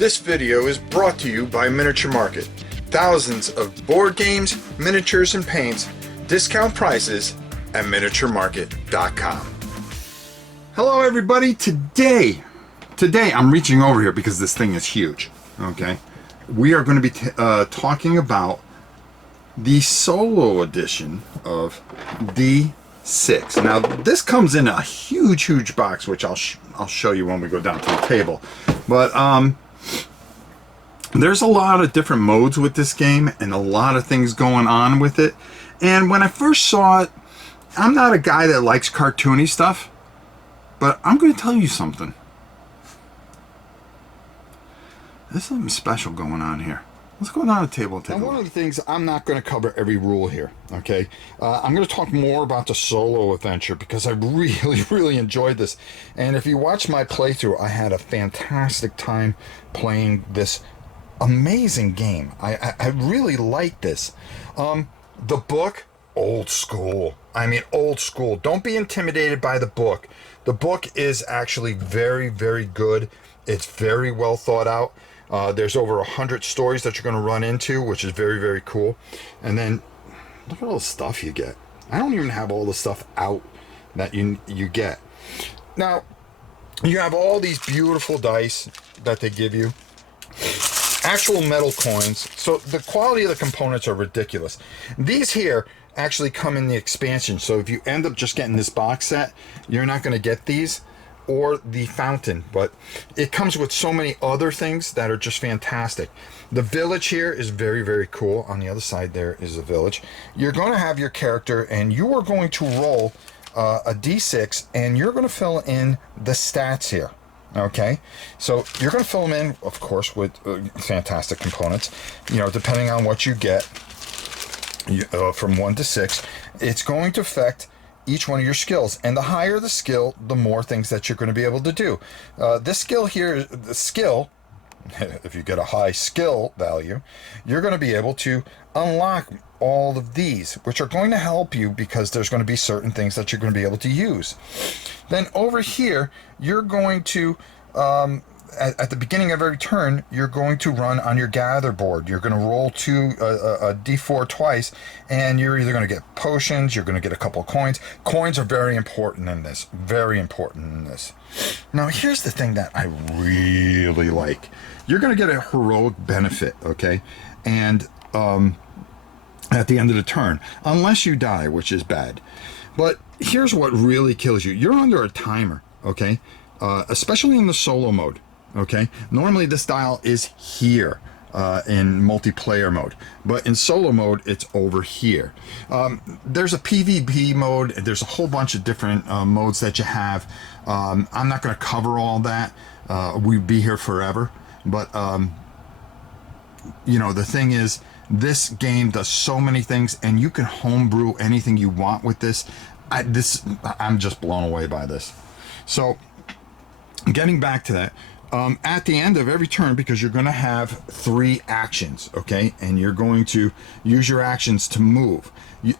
This video is brought to you by Miniature Market. Thousands of board games, miniatures, and paints, discount prices at miniaturemarket.com. Hello everybody, today I'm reaching over here because this thing is huge, okay? We are going to be talking about the solo edition of D6. Now this comes in a huge box, which I'll show you when we go down to the table. But there's a lot of different modes with this game and a lot of things going on with it. And when I first saw it, I'm not a guy that likes cartoony stuff, but I'm going to tell you something. There's something special going on here. Let's go down to the table and take a look. Now, one of the things, I'm not going to cover every rule here, okay? I'm going to talk more about the solo adventure because I really enjoyed this. And if you watch my playthrough, I had a fantastic time playing this amazing game. I really like this. The book, old school. I mean, old school. Don't be intimidated by the book. The book is actually very good. It's very well thought out. There's over 100 stories that you're going to run into, which is very cool. And then look at all the stuff you get. I don't even have all the stuff out that you get. Now, you have all these beautiful dice that they give you. Actual metal coins. So the quality of the components are ridiculous. These here actually come in the expansion. So if you end up just getting this box set, you're not going to get these or the fountain, but it comes with so many other things that are just fantastic. The village here is very cool. On the other side there is a village. You're going to have your character and you are going to roll a d6 and you're going to fill in the stats here. Okay, so you're going to fill them in, of course, with fantastic components. You know, depending on what you get, from 1 to 6, it's going to affect each one of your skills. And the higher the skill, the more things that you're going to be able to do. This skill here, the skill, if you get a high skill value, you're going to be able to unlock all of these, which are going to help you because there's going to be certain things that you're going to be able to use. Then over here, you're going to, at the beginning of every turn, you're going to run on your gather board. You're going to roll a d4 twice, and you're either going to get potions, you're going to get a couple of coins. Coins are very important in this. Now, here's the thing that I really like. You're going to get a heroic benefit, okay? And at the end of the turn, unless you die, which is bad. But here's what really kills you. You're under a timer, okay? Especially in the solo mode, okay? Normally this dial is here in multiplayer mode, but in solo mode, it's over here. There's a PvP mode. There's a whole bunch of different modes that you have. I'm not going to cover all that. We'd be here forever. But, you know, the thing is, this game does so many things, and you can homebrew anything you want with this. I'm just blown away by this. So, getting back to that, at the end of every turn, because you're going to have 3 actions, okay? And you're going to use your actions to move.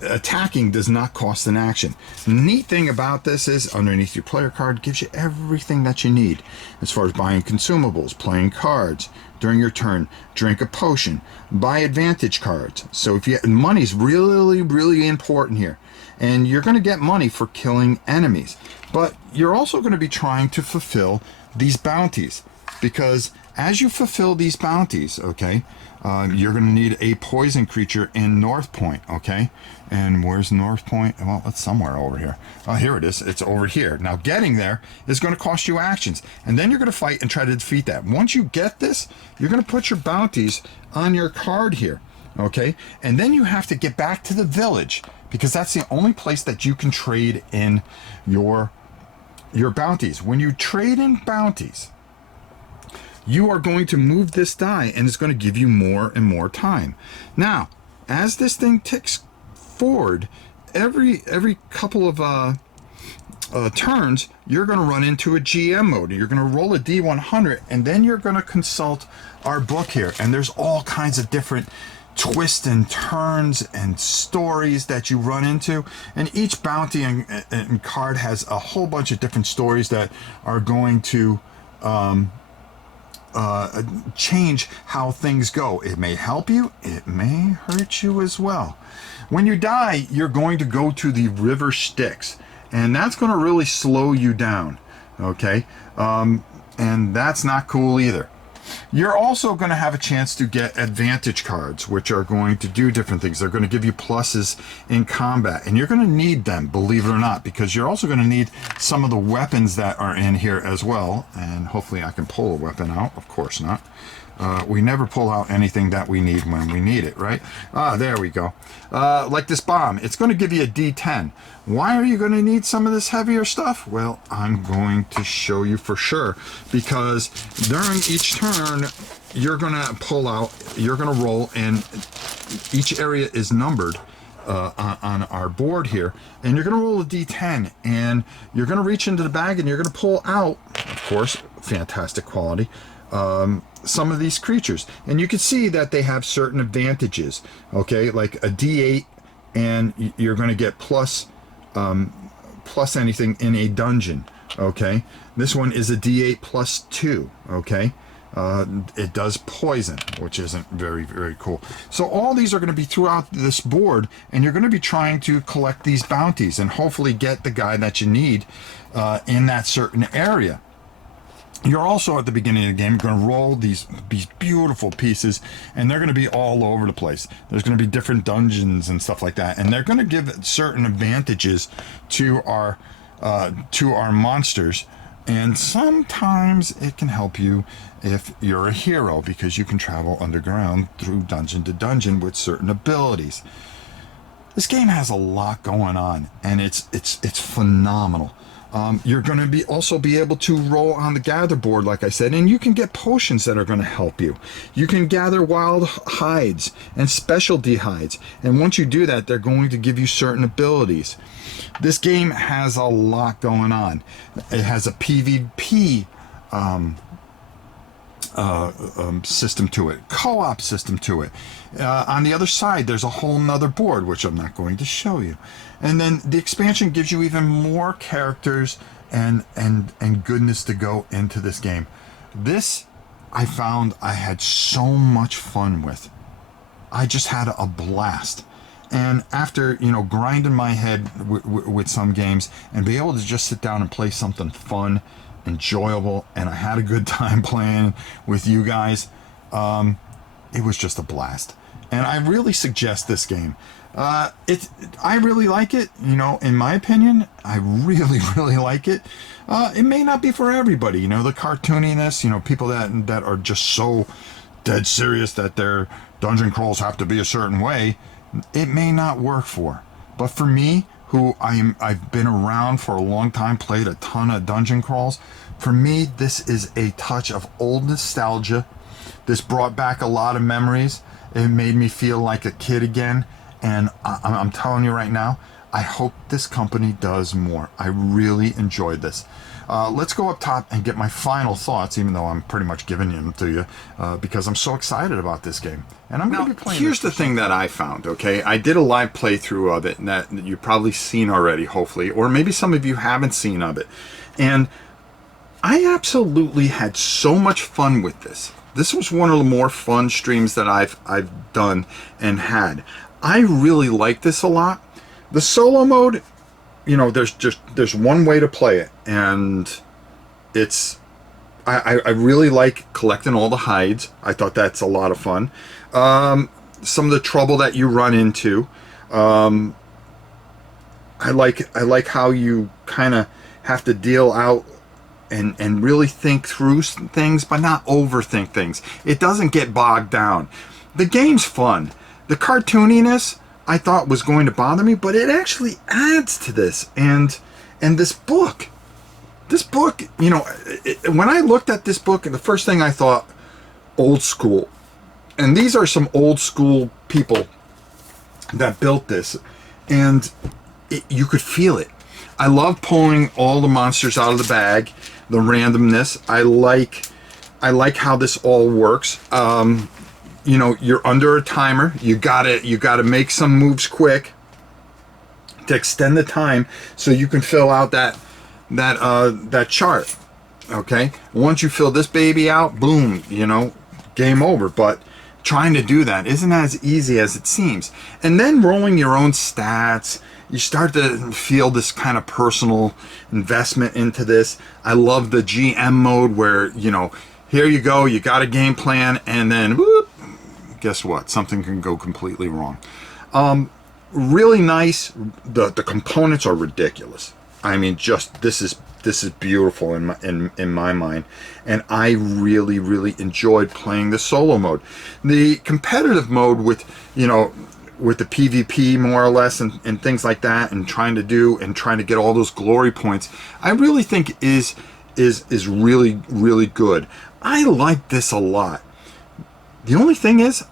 Attacking does not cost an action. The neat thing about this is, underneath your player card, gives you everything that you need. As far as buying consumables, playing cards, during your turn, drink a potion, buy advantage cards. So if you money's really important here. And you're going to get money for killing enemies. But you're also going to be trying to fulfill these bounties, because as you fulfill these bounties, okay, you're going to need a poison creature in North Point, okay? And where's North Point? Well, it's somewhere over here. Oh, here it is. It's over here. Now, getting there is going to cost you actions, and then you're going to fight and try to defeat that. Once you get this, you're going to put your bounties on your card here, okay? And then you have to get back to the village, because that's the only place that you can trade in your bounties. When you trade in bounties, you are going to move this die, and it's going to give you more and more time. Now, as this thing ticks forward, every couple of turns, you're going to run into a GM mode. You're going to roll a D100, and then you're going to consult our book here. And there's all kinds of different twists and turns and stories that you run into, and each bounty and card has a whole bunch of different stories that are going to change how things go. It may help you, it may hurt you as well. When you die, you're going to go to the river Styx, and that's going to really slow you down, okay? And that's not cool either. You're also going to have a chance to get advantage cards, which are going to do different things. They're going to give you pluses in combat, and you're going to need them, believe it or not, because you're also going to need some of the weapons that are in here as well. And hopefully I can pull a weapon out. Of course not. We never pull out anything that we need when we need it, right? There we go. Like this bomb, it's going to give you a D10. Why are you going to need some of this heavier stuff? Well, I'm going to show you for sure, because during each turn, you're going to pull out, you're going to roll, and each area is numbered on our board here, and you're going to roll a D10, and you're going to reach into the bag, and you're going to pull out, of course, fantastic quality, some of these creatures, and you can see that they have certain advantages, okay, like a D8, and you're going to get plus anything in a dungeon, okay. This one is a D8 plus 2, okay. It does poison, which isn't very, very cool. So all these are going to be throughout this board, and you're going to be trying to collect these bounties and hopefully get the guy that you need in that certain area. You're also at the beginning of the game going to roll these beautiful pieces, and they're going to be all over the place. There's going to be different dungeons and stuff like that, and they're going to give certain advantages to our monsters. And sometimes it can help you if you're a hero, because you can travel underground through dungeon to dungeon with certain abilities. This game has a lot going on, and it's phenomenal. You're going to also be able to roll on the gather board, like I said, and you can get potions that are going to help you. You can gather wild hides and specialty hides, and once you do that, they're going to give you certain abilities. This game has a lot going on. It has a PvP system to it, co-op system to it. On the other side, there's a whole nother board, which I'm not going to show you. And then the expansion gives you even more characters and goodness to go into this game. This, I found I had so much fun with. I just had a blast. And after, grinding my head with some games and be able to just sit down and play something fun, enjoyable, and I had a good time playing with you guys, it was just a blast. And I really suggest this game. I really like it, in my opinion. I really, really like it. It may not be for everybody, the cartooniness, people that are just so dead serious that their dungeon crawls have to be a certain way. It may not work for. But for me, I've been around for a long time, played a ton of dungeon crawls. For me, this is a touch of old nostalgia. This brought back a lot of memories. It made me feel like a kid again. And I'm telling you right now, I hope this company does more. I really enjoyed this. Let's go up top and get my final thoughts, even though I'm pretty much giving them to you, because I'm so excited about this game. And I'm going to be playing. Here's the thing that I found, okay? I did a live playthrough of it that you've probably seen already, hopefully, or maybe some of you haven't seen of it. And I absolutely had so much fun with this. This was one of the more fun streams that I've done and had. I really like this a lot. The solo mode, there's one way to play it, and it's I really like collecting all the hides. I thought that's a lot of fun. Some of the trouble that you run into, I like how you kind of have to deal out and really think through things, but not overthink things. It doesn't get bogged down. The game's fun. The cartooniness I thought was going to bother me, but it actually adds to this. And this book, when I looked at this book, the first thing I thought, old school. And these are some old school people that built this, and you could feel it. I love pulling all the monsters out of the bag, the randomness. I like how this all works. You're under a timer. You gotta make some moves quick to extend the time so you can fill out that chart. Okay, once you fill this baby out, boom, you know, game over. But trying to do that isn't as easy as it seems. And then rolling your own stats, you start to feel this kind of personal investment into this. I love the GM mode where, you know, here you go, you got a game plan, and then whoop, guess what? Something can go completely wrong. Really nice. The components are ridiculous. I mean, just this is beautiful in my mind, and I really enjoyed playing the solo mode. The competitive mode with, you know, with the PvP more or less and things like that, and trying to get all those glory points, I really think is really good. I like this a lot. The only thing is,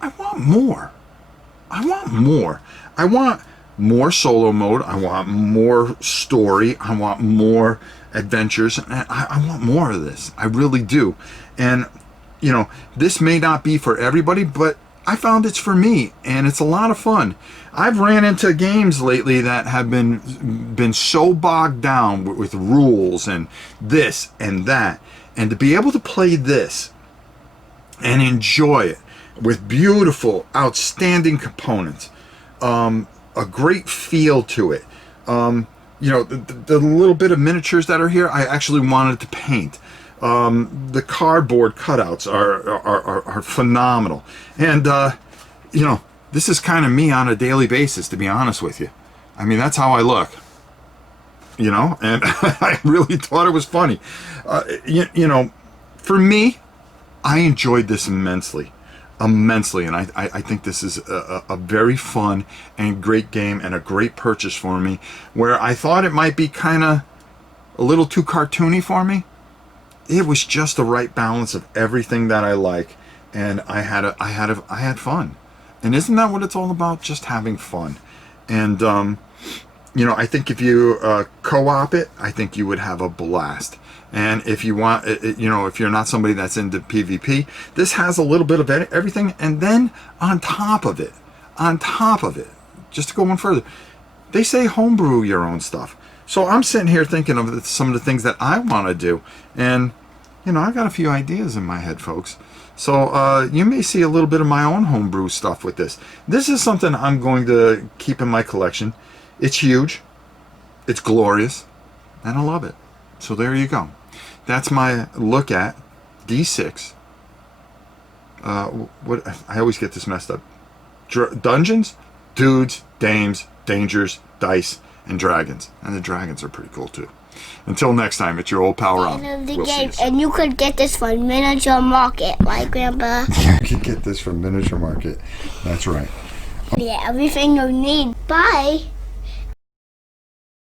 I want more. I want more solo mode. I want more story. I want more adventures. I want more of this. I really do. And, you know, this may not be for everybody, but I found it's for me, and it's a lot of fun. I've ran into games lately that have been so bogged down with rules and this and that, and to be able to play this and enjoy it with beautiful, outstanding components, a great feel to it. You know, the little bit of miniatures that are here, I actually wanted to paint. The cardboard cutouts are phenomenal. And, you know, this is kind of me on a daily basis, to be honest with you. I mean, that's how I look. You know, and I really thought it was funny. You know, for me, I enjoyed this immensely, and I think this is a very fun and great game and a great purchase for me, where I thought it might be kind of a little too cartoony for me. It was just the right balance of everything that I like, and I had fun. And isn't that what it's all about? Just having fun. And you know, I think if you co-op it, I think you would have a blast. And if you want, you know, if you're not somebody that's into PvP, this has a little bit of everything. And then on top of it, just to go one further, they say homebrew your own stuff. So I'm sitting here thinking of some of the things that I want to do. And, you know, I got a few ideas in my head, folks. So you may see a little bit of my own homebrew stuff with this. This is something I'm going to keep in my collection. It's huge. It's glorious. And I love it. So there you go. That's my look at D6. What I always get this messed up. Dungeons, dudes, dames, dangers, dice, and dragons. And the dragons are pretty cool too. Until next time, it's your old pal Ron. End of the game, and you could get this from Miniature Market, right, Grandpa? You could get this from Miniature Market. That's right. Yeah, everything you need. Bye.